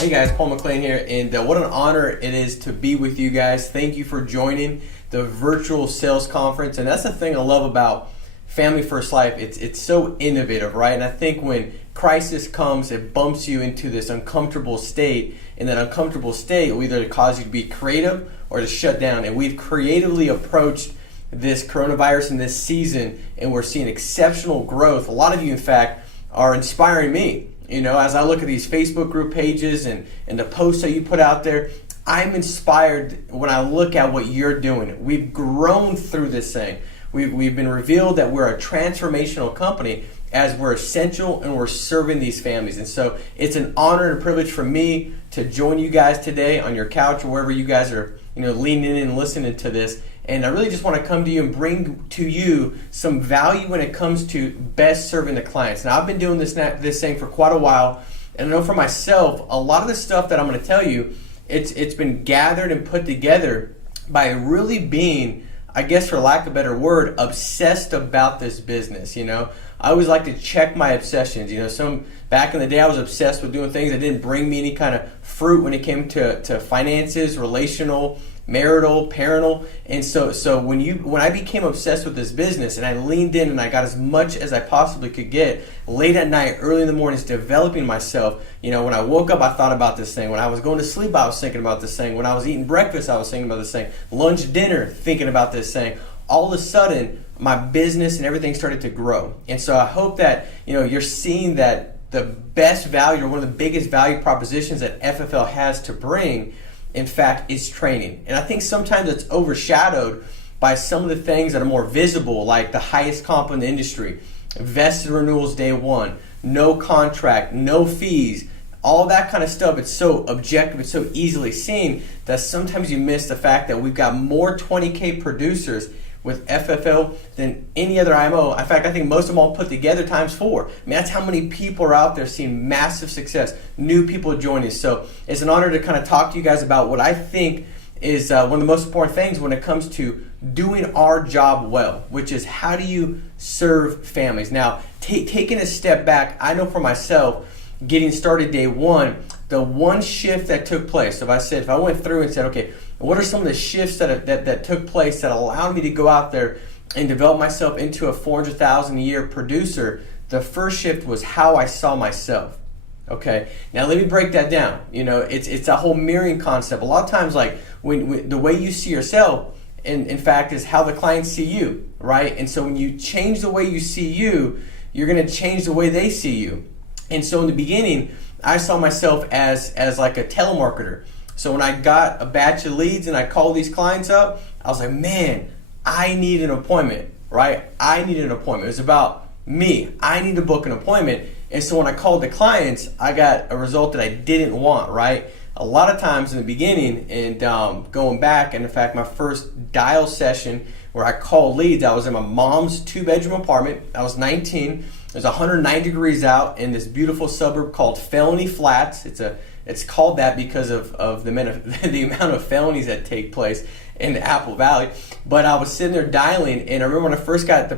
Hey guys, Paul McClain here, and what an honor it is to be with you guys. Thank you for joining the virtual sales conference, and that's the thing I love about Family First Life. It's so innovative, right? And I think when crisis comes, it bumps you into this uncomfortable state, and that uncomfortable state will either cause you to be creative or to shut down. And we've creatively approached this coronavirus in this season, and we're seeing exceptional growth. A lot of you, in fact, are inspiring me. You know, as I look at these Facebook group pages and the posts that you put out there, I'm inspired when I look at what you're doing. We've grown through this thing. We've been revealed that we're a transformational company as we're essential and we're serving these families. And so it's an honor and a privilege for me to join you guys today on your couch or wherever you guys are, leaning in and listening to this. And I really just want to come to you and bring to you some value when it comes to best serving the clients. Now, I've been doing this thing for quite a while, and I know for myself, a lot of the stuff that I'm going to tell you, it's been gathered and put together by really being, I guess for lack of a better word, obsessed about this business. I always like to check my obsessions. Back in the day, I was obsessed with doing things that didn't bring me any kind of fruit when it came to finances, relational, marital, parental. And so when I became obsessed with this business and I leaned in and I got as much as I possibly could get late at night, early in the mornings, developing myself. When I woke up, I thought about this thing. When I was going to sleep, I was thinking about this thing. When I was eating breakfast, I was thinking about this thing. Lunch, dinner, thinking about this thing. All of a sudden, my business and everything started to grow. And so I hope that you're seeing that the best value, or one of the biggest value propositions that FFL has to bring, in fact, is training. And I think sometimes it's overshadowed by some of the things that are more visible, like the highest comp in the industry, vested renewals day one, no contract, no fees, all that kind of stuff. It's so objective, it's so easily seen that sometimes you miss the fact that we've got more 20K producers with FFL than any other IMO. In fact, I think most of them all put together times 4. That's how many people are out there seeing massive success, new people joining. So it's an honor to kind of talk to you guys about what I think is one of the most important things when it comes to doing our job well, which is how do you serve families. Now, taking a step back, I know for myself, getting started day one, the one shift that took place, if I went through and said, okay, what are some of the shifts that took place that allowed me to go out there and develop myself into a $400,000 a year producer? The first shift was how I saw myself. Okay, now let me break that down. It's a whole mirroring concept. A lot of times, like when the way you see yourself, in fact, is how the clients see you, right? And so when you change the way you see you, you're going to change the way they see you. And so in the beginning, I saw myself as like a telemarketer. So when I got a batch of leads and I called these clients up, I was like, man, I need an appointment, right? I need an appointment. It was about me. I need to book an appointment. And so when I called the clients, I got a result that I didn't want, right? A lot of times in the beginning and going back, and in fact, my first dial session where I called leads, I was in my mom's 2-bedroom apartment. I was 19. It was 109 degrees out in this beautiful suburb called Felony Flats. It's called that because of the amount of felonies that take place in the Apple Valley. But I was sitting there dialing, and I remember when I first got the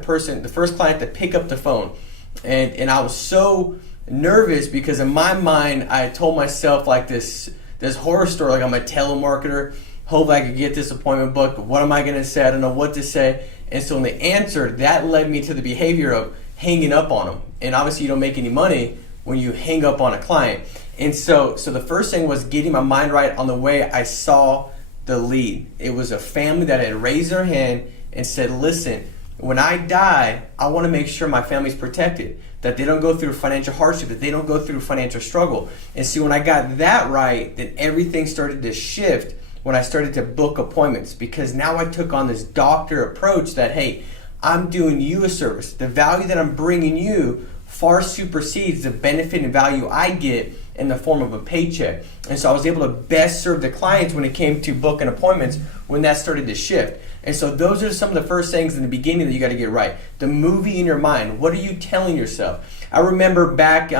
first client to pick up the phone, and I was so nervous because in my mind I told myself like this horror story, like I'm a telemarketer. Hopefully I could get this appointment booked, but what am I going to say? I don't know what to say. And so when they answered, that led me to the behavior of hanging up on them. And obviously you don't make any money when you hang up on a client. And so the first thing was getting my mind right on the way I saw the lead. It was a family that had raised their hand and said, listen, when I die, I want to make sure my family's protected, that they don't go through financial hardship, that they don't go through financial struggle. And see, when I got that right, then everything started to shift when I started to book appointments, because now I took on this doctor approach that, hey, I'm doing you a service. The value that I'm bringing you far supersedes the benefit and value I get in the form of a paycheck. And so I was able to best serve the clients when it came to booking appointments when that started to shift. And so those are some of the first things in the beginning that you got to get right. The movie in your mind. What are you telling yourself? I remember back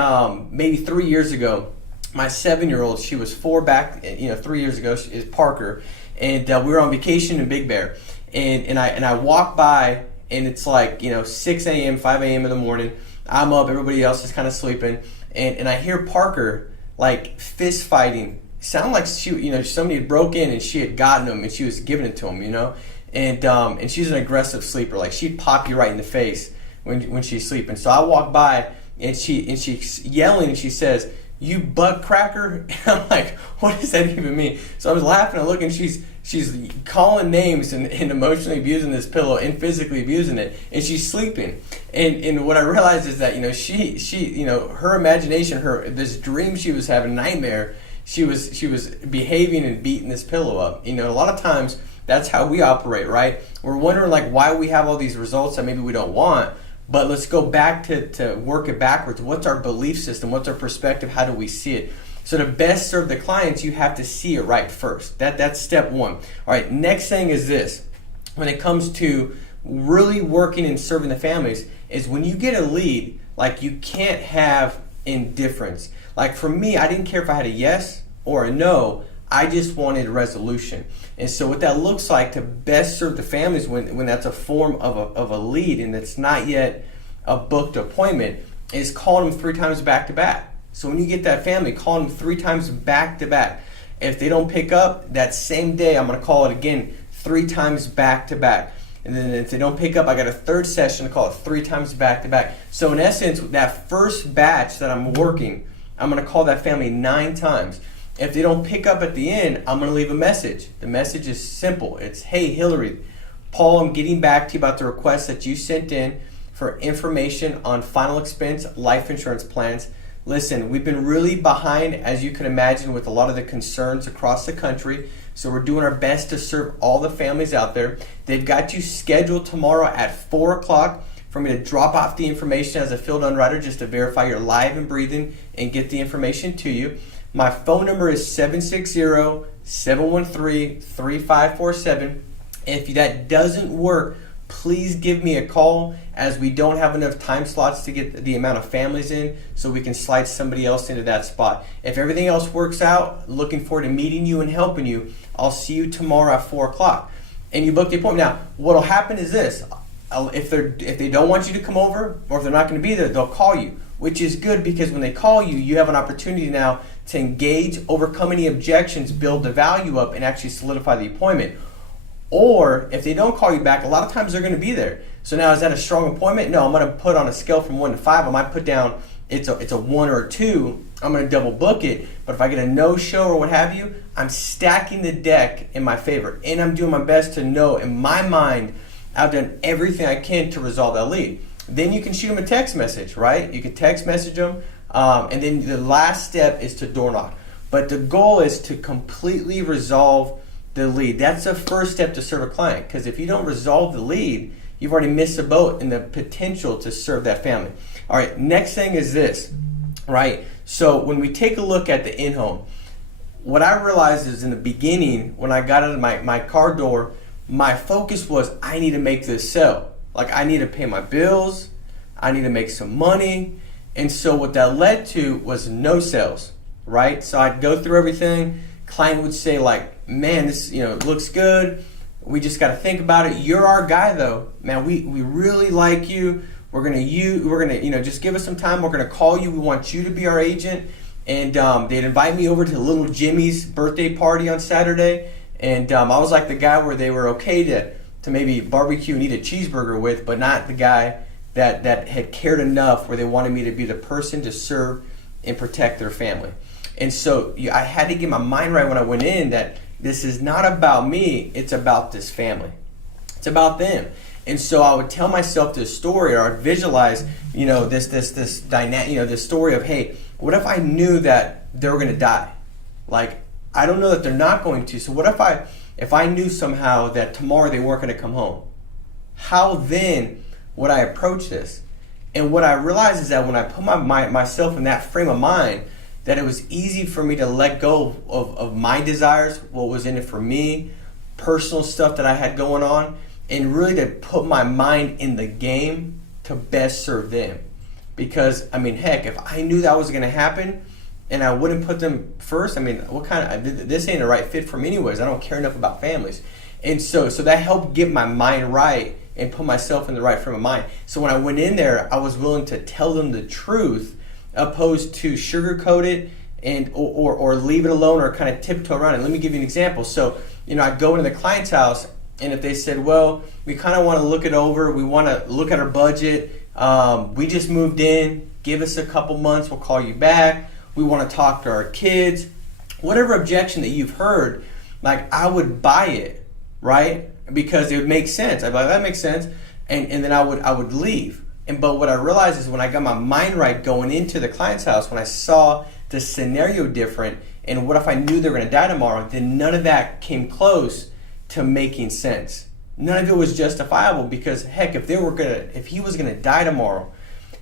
maybe 3 years ago, my 7-year-old, she was 4 back, 3 years ago, is Parker, and we were on vacation in Big Bear, and I walked by, and it's like 6 a.m., 5 a.m. in the morning. I'm up, everybody else is kind of sleeping, and I hear Parker like fist fighting. Sound like somebody had broke in and she had gotten them and she was giving it to them, and she's an aggressive sleeper. Like she'd pop you right in the face when she's sleeping. So I walk by and she's yelling and she says, "You butt cracker." And I'm like, what does that even mean? So I was laughing and looking. She's calling names and emotionally abusing this pillow and physically abusing it, and she's sleeping. And what I realized is that she her imagination, this dream she was having, nightmare, she was behaving and beating this pillow up. A lot of times that's how we operate, right? We're wondering like why we have all these results that maybe we don't want. But let's go back to work it backwards. What's our belief system? What's our perspective? How do we see it? So to best serve the clients, you have to see it right first. That's step one. All right, next thing is this. When it comes to really working and serving the families, is when you get a lead, like you can't have indifference. Like for me, I didn't care if I had a yes or a no. I just wanted resolution. And so what that looks like to best serve the families when that's a form of a lead and it's not yet a booked appointment is calling them 3 times back to back. So when you get that family, call them 3 times back to back. If they don't pick up, that same day I'm going to call it again 3 times back to back. And then if they don't pick up, I got a third session to call it 3 times back to back. So in essence, that first batch that I'm working, I'm going to call that family 9 times. If they don't pick up at the end, I'm going to leave a message. The message is simple. It's, "Hey, Hillary, Paul, I'm getting back to you about the request that you sent in for information on final expense life insurance plans. Listen, we've been really behind, as you can imagine, with a lot of the concerns across the country. So we're doing our best to serve all the families out there. They've got you scheduled tomorrow at 4 o'clock for me to drop off the information as a field underwriter just to verify you're live and breathing and get the information to you. My phone number is 760-713-3547. If that doesn't work, please give me a call, as we don't have enough time slots to get the amount of families in, so we can slide somebody else into that spot. If everything else works out, looking forward to meeting you and helping you. I'll see you tomorrow at 4 o'clock. And you book the appointment. Now, what will happen is this. If they don't want you to come over, or if they're not going to be there, they'll call you, which is good, because when they call you, you have an opportunity now to engage, overcome any objections, build the value up, and actually solidify the appointment. Or if they don't call you back, a lot of times they're going to be there. So now, is that a strong appointment? No, I'm going to put on a scale from 1 to 5. I might put down it's a 1 or a 2. I'm going to double book it. But if I get a no-show or what have you, I'm stacking the deck in my favor, and I'm doing my best to know in my mind I've done everything I can to resolve that lead. Then you can shoot them a text message, right? You can text message them, and then the last step is to door knock. But the goal is to completely resolve the lead. That's the first step to serve a client, because if you don't resolve the lead, you've already missed the boat in the potential to serve that family. All right, next thing is this, right? So when we take a look at the in-home, what I realized is in the beginning, when I got out of my car door, my focus was, I need to make this sell. Like, I need to pay my bills, I need to make some money. And so what that led to was no sales, right? So I'd go through everything. Client would say like, "Man, this looks good. We just got to think about it. You're our guy though, man. We really like you. We're gonna just give us some time. We're gonna call you. We want you to be our agent." And they'd invite me over to little Jimmy's birthday party on Saturday. And I was like the guy where they were okay to maybe barbecue and eat a cheeseburger with, but not the guy that had cared enough where they wanted me to be the person to serve and protect their family. And so I had to get my mind right when I went in that this is not about me, it's about this family. It's about them. And so I would tell myself this story, or I'd visualize, this dynamic, this story of, hey, what if I knew that they were going to die? Like, I don't know that they're not going to. So what if I knew somehow that tomorrow they weren't going to come home? How then would I approach this? And what I realized is that when I put myself in that frame of mind, that it was easy for me to let go of my desires, what was in it for me, personal stuff that I had going on, and really to put my mind in the game to best serve them. Because, heck, if I knew that was going to happen and I wouldn't put them first, this ain't the right fit for me anyways. I don't care enough about families. And so that helped get my mind right and put myself in the right frame of mind. So when I went in there, I was willing to tell them the truth, opposed to sugarcoat it and or leave it alone or kind of tiptoe around it. Let me give you an example. So, I'd go into the client's house, and if they said, well, we kind of want to look it over, we want to look at our budget, we just moved in, give us a couple months, we'll call you back, we want to talk to our kids, whatever objection that you've heard, like, I would buy it, right? Because it would make sense. I'd be like, that makes sense, and then I would leave. But what I realized is when I got my mind right going into the client's house, when I saw the scenario different, and what if I knew they were going to die tomorrow, then none of that came close to making sense. None of it was justifiable, because heck, if he was going to die tomorrow,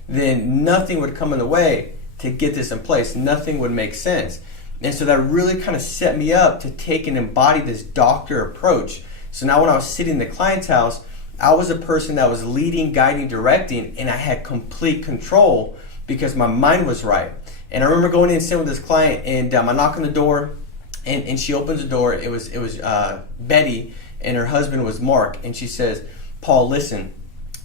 then nothing would come in the way to get this in place. Nothing would make sense. And so that really kind of set me up to take and embody this doctor approach. So now when I was sitting in the client's house, I was a person that was leading, guiding, directing, and I had complete control because my mind was right. And I remember going in and sitting with this client, and I knock on the door, and she opens the door. It was Betty, and her husband was Mark. And she says, Paul, listen,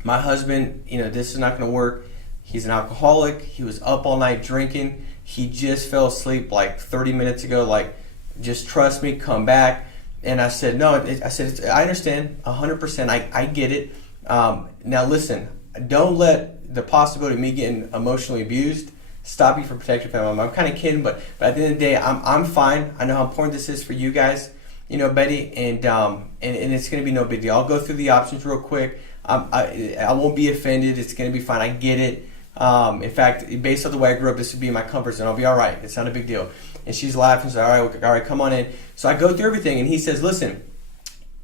my husband, this is not going to work. He's an alcoholic. He was up all night drinking. He just fell asleep like 30 minutes ago. Like, just trust me, come back. And I said, no, I understand 100%. I get it. Now listen, don't let the possibility of me getting emotionally abused stop you from protecting your family. I'm kind of kidding, but at the end of the day, I'm fine. I know how important this is for you guys, Betty, and it's going to be no big deal. I'll go through the options real quick. I won't be offended. It's going to be fine. I get it. In fact, based on the way I grew up, this would be my comfort zone. I'll be all right. It's not a big deal. And she's laughing. She's like, all right, come on in. So I go through everything, and he says, listen,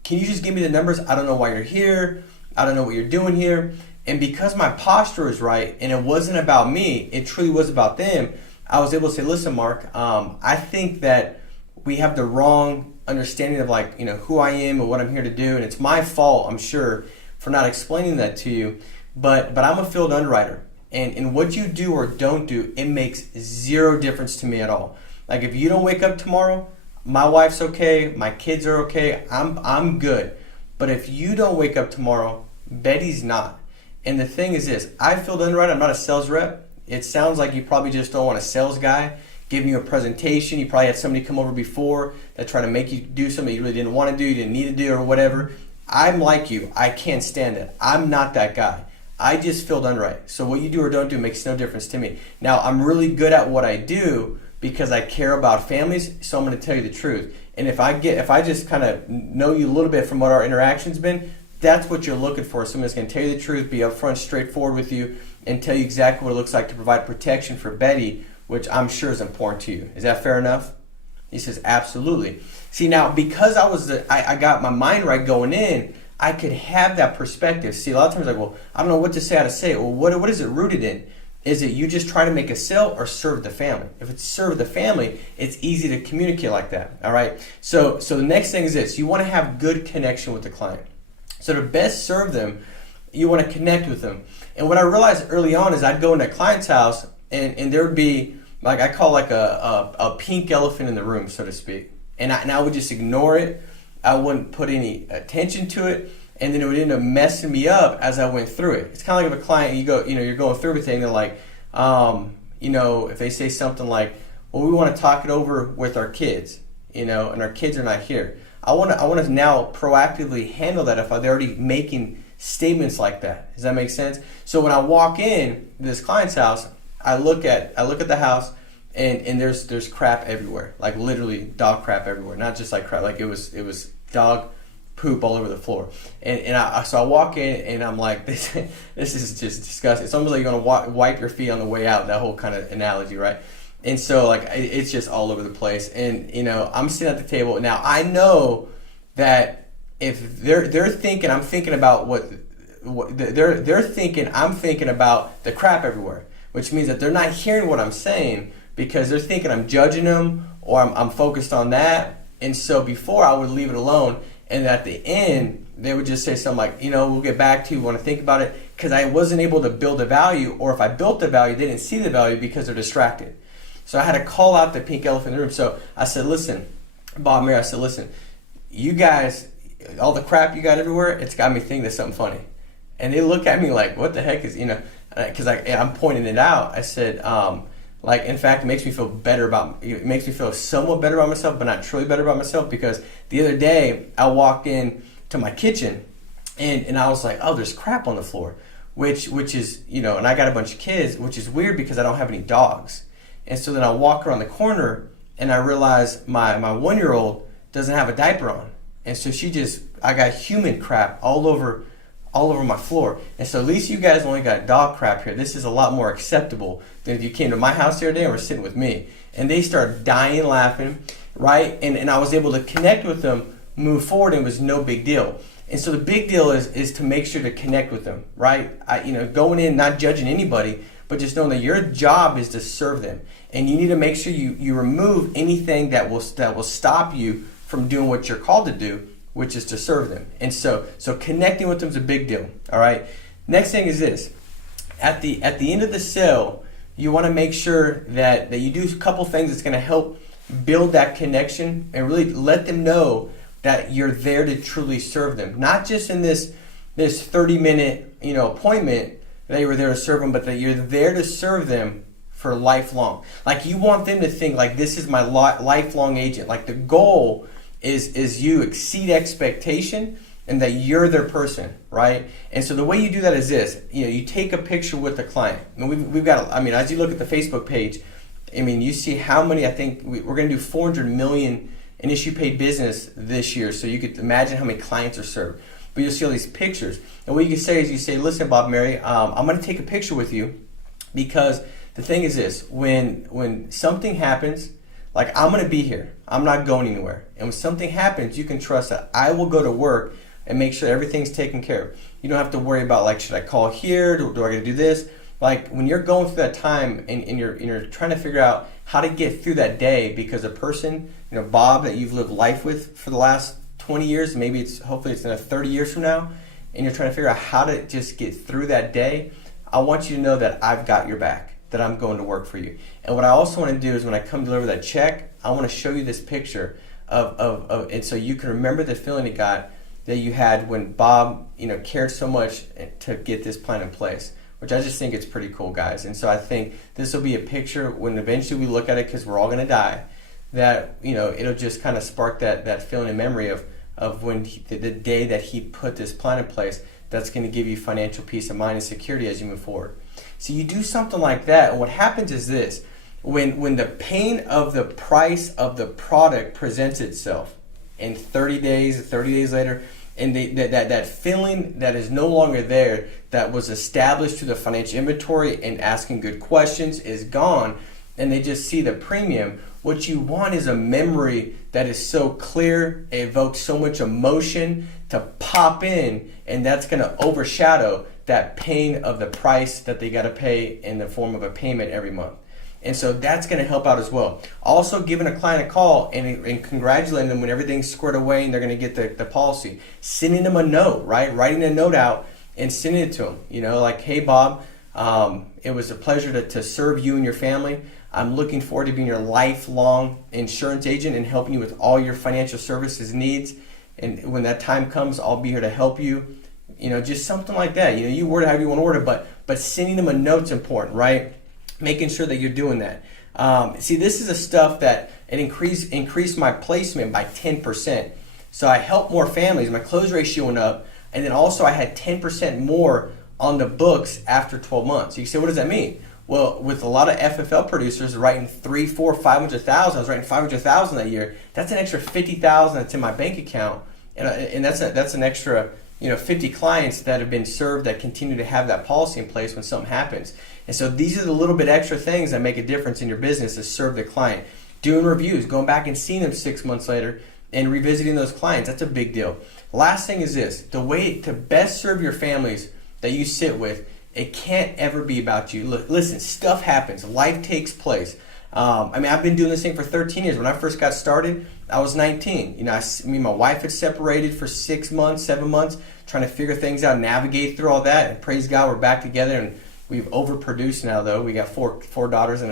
can you just give me the numbers? I don't know why you're here. I don't know what you're doing here. And because my posture was right, and it wasn't about me, it truly was about them, I was able to say, listen, Mark, I think that we have the wrong understanding of who I am and what I'm here to do. And it's my fault, I'm sure, for not explaining that to you. But I'm a field underwriter. And what you do or don't do, it makes zero difference to me at all. Like, if you don't wake up tomorrow, my wife's okay, my kids are okay, I'm good. But if you don't wake up tomorrow, Betty's not. And the thing is this, I feel underwriter, I'm not a sales rep. It sounds like you probably just don't want a sales guy giving you a presentation. You probably had somebody come over before that tried to make you do something you really didn't want to do, you didn't need to do, or whatever. I'm like you, I can't stand it. I'm not that guy. I just feel done right. So what you do or don't do makes no difference to me. Now, I'm really good at what I do because I care about families, so I'm going to tell you the truth. And if I just kind of know you a little bit from what our interaction's been, that's what you're looking for. Someone that's going to tell you the truth, be upfront, straightforward with you, and tell you exactly what it looks like to provide protection for Betty, which I'm sure is important to you. Is that fair enough? He says, absolutely. See, now, because I got my mind right going in, I could have that perspective. See, a lot of times, well, I don't know what to say, how to say it. Well, what is it rooted in? Is it you just try to make a sale or serve the family? If it's serve the family, it's easy to communicate like that, all right? So the next thing is this. You want to have good connection with the client. So to best serve them, you want to connect with them. And what I realized early on is I'd go into a client's house, and there would be, like I call a pink elephant in the room, so to speak. And I would just ignore it. I wouldn't put any attention to it, and then it would end up messing me up as I went through it. It's kind of like if a client, you're going through everything, they're like, if they say something like, well, we want to talk it over with our kids, and our kids are not here. I want to now proactively handle that if they're already making statements like that. Does that make sense? So when I walk in this client's house, I look at the house, and there's crap everywhere, like literally dog crap everywhere, not just like crap, like it was dog poop all over the floor. So I walk in, and I'm like, this is just disgusting. It's almost like you're gonna wipe your feet on the way out. That whole kind of analogy, right? And so like it's just all over the place. And I'm sitting at the table now. I know that if they're thinking, I'm thinking about what they're thinking, I'm thinking about the crap everywhere, which means that they're not hearing what I'm saying because they're thinking I'm judging them or I'm focused on that. And so before I would leave it alone, and at the end they would just say something like, we'll get back to you, want to think about it, because I wasn't able to build a value, or if I built the value, they didn't see the value because they're distracted. So I had to call out the pink elephant in the room. So I said, listen, Bob, Mary, I said, listen, you guys, all the crap you got everywhere, it's got me thinking there's something funny. And they look at me like, what the heck is, because I'm pointing it out. I said, Like, in fact, it makes me feel somewhat better about myself, but not truly better about myself, because the other day I walked in to my kitchen and I was like, oh, there's crap on the floor, which is, and I got a bunch of kids, which is weird because I don't have any dogs. And so then I walk around the corner and I realize my 1-year-old doesn't have a diaper on. And so I got human crap all over my floor. And so at least you guys only got dog crap here. This is a lot more acceptable than if you came to my house the other day and were sitting with me. And they started dying laughing, right? And I was able to connect with them, move forward, and it was no big deal. And so the big deal is to make sure to connect with them, right? Going in, not judging anybody, but just knowing that your job is to serve them. And you need to make sure you remove anything that will stop you from doing what you're called to do, which is to serve them. And so connecting with them is a big deal. All right. Next thing is this: at the end of the sale, you want to make sure that you do a couple things that's going to help build that connection and really let them know that you're there to truly serve them. Not just in this 30-minute appointment that you were there to serve them, but that you're there to serve them for lifelong. Like, you want them to think like, this is my lifelong agent. Like, the goal is you exceed expectation and that you're their person, right? And so the way you do that is this: you take a picture with the client. And we've got, as you look at the Facebook page, you see how many. I think we're going to do 400 million in issue paid business this year. So you could imagine how many clients are served. But you'll see all these pictures. And what you can say is, you say, listen, Bob, Mary, I'm going to take a picture with you, because the thing is this: when something happens, like, I'm going to be here. I'm not going anywhere. And when something happens, you can trust that I will go to work and make sure everything's taken care of. You don't have to worry about, like, should I call here? Do I got to do this? Like, when you're going through that time and you're trying to figure out how to get through that day, because a person, Bob, that you've lived life with for the last 20 years, hopefully it's 30 years from now, and you're trying to figure out how to just get through that day, I want you to know that I've got your back, that I'm going to work for you. And what I also want to do is, when I come deliver that check, I want to show you this picture of and so you can remember the feeling that you had when Bob, cared so much to get this plan in place, which I just think it's pretty cool, guys. And so I think this will be a picture when eventually we look at it, because we're all going to die, that, it'll just kind of spark that feeling and memory of when the day that he put this plan in place. That's going to give you financial peace of mind and security as you move forward. So you do something like that, and what happens is this: when the pain of the price of the product presents itself in 30 days later, and that feeling that is no longer there, that was established through the financial inventory and asking good questions, is gone, and they just see the premium. What you want is a memory that is so clear, it evokes so much emotion to pop in, and that's going to overshadow that pain of the price that they got to pay in the form of a payment every month. And so that's going to help out as well. Also, giving a client a call and congratulating them when everything's squared away and they're going to get the policy. Sending them a note, right? Writing a note out and sending it to them. Like, hey, Bob, it was a pleasure to serve you and your family. I'm looking forward to being your lifelong insurance agent and helping you with all your financial services needs. And when that time comes, I'll be here to help you. Just something like that. You word it however you want to word it, but sending them a note's important, right? Making sure that you're doing that. See, this is the stuff that it increased my placement by 10%. So I helped more families. My close ratio went up, and then also I had 10% more on the books after 12 months. You say, what does that mean? Well, with a lot of FFL producers writing 3, 4, 500,000, I was writing 500,000 that year. That's an extra 50,000 that's in my bank account, and that's an extra 50 clients that have been served that continue to have that policy in place when something happens. And so these are the little bit extra things that make a difference in your business to serve the client. Doing reviews, going back and seeing them 6 months later and revisiting those clients, that's a big deal. Last thing is this: the way to best serve your families that you sit with, it can't ever be about you. Look, listen, stuff happens. Life takes place. I've been doing this thing for 13 years. When I first got started, I was 19. Me and my wife had separated for 6 months, 7 months, trying to figure things out, navigate through all that. And praise God, we're back together, and we've overproduced now. Though we got four daughters,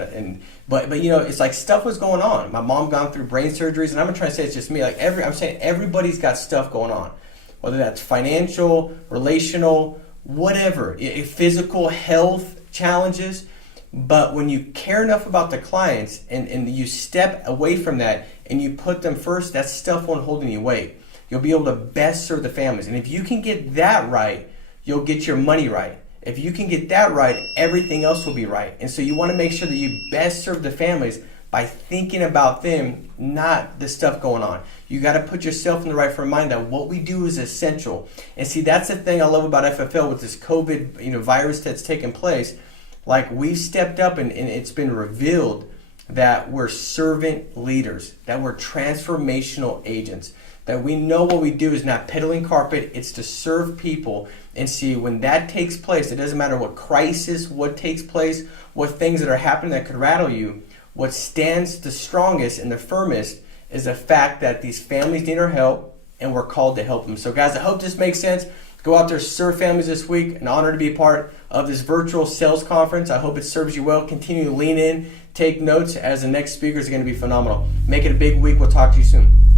but it's like stuff was going on. My mom gone through brain surgeries, and I'm not trying to say it's just me. I'm saying everybody's got stuff going on, whether that's financial, relational, whatever, physical health challenges. But when you care enough about the clients and you step away from that and you put them first, that stuff won't hold any weight. You'll be able to best serve the families. And if you can get that right, you'll get your money right. If you can get that right, everything else will be right. And so you want to make sure that you best serve the families by thinking about them, not the stuff going on. You got to put yourself in the right frame of mind that what we do is essential. And see, that's the thing I love about FFL with this COVID, virus that's taken place. Like, we've stepped up and it's been revealed that we're servant leaders, that we're transformational agents, that we know what we do is not peddling carpet, it's to serve people. And see, when that takes place, it doesn't matter what crisis, what takes place, what things that are happening that could rattle you. What stands the strongest and the firmest is the fact that these families need our help and we're called to help them. So guys, I hope this makes sense. Go out there, serve families this week. An honor to be a part of this virtual sales conference. I hope it serves you well. Continue to lean in, take notes, as the next speaker is going to be phenomenal. Make it a big week. We'll talk to you soon.